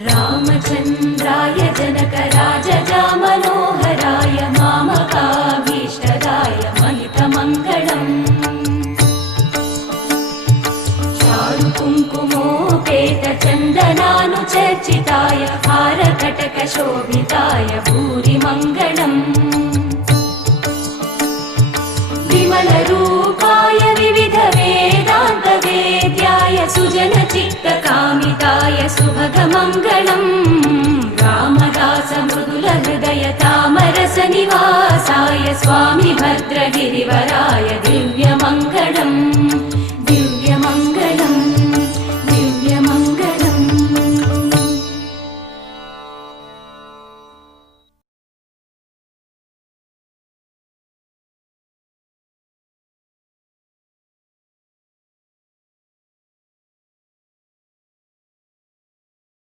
रामचन्द्राय जनकराजजा Manoharrai मामकाभीष्टदाय महितमङ्गलम् चारुकुङ्कुमोपेतचन्दनानुचर्चिताय हारकटकशोभिताय भूरिमङ्गलम् विमलरूपाय विविधवेदान्तवेद्याय सुजनचित्तकामिताय सुभगमङ्गलम् रामदासमृदुलहृदय तामरसनिवासाय Swami भद्रगिरिवराय दिव्यमङ्गलम्